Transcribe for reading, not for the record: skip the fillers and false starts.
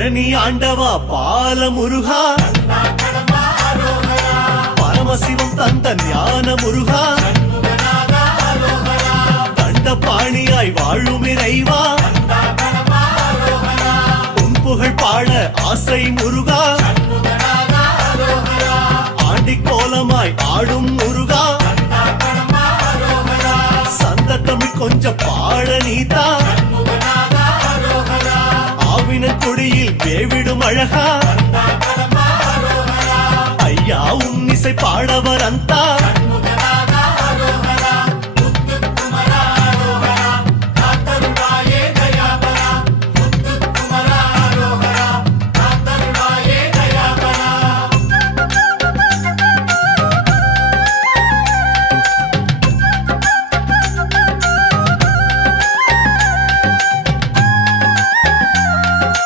பழனி ஆண்டவா பால முருகா பரமசிவம் தந்த ஞான முருகா தண்டபாணியாய் வாழும் இறைவா உன் புகழ் பாட ஆசை முருகா ஆண்டி கோலமாய் ஆடும் முருகா சந்த தமிழ் கொஞ்சம் பாட நீதா ஆவின கொடியில் வேவிடும் அழகா ஐயா உன்னிசை பாடவர் அந்த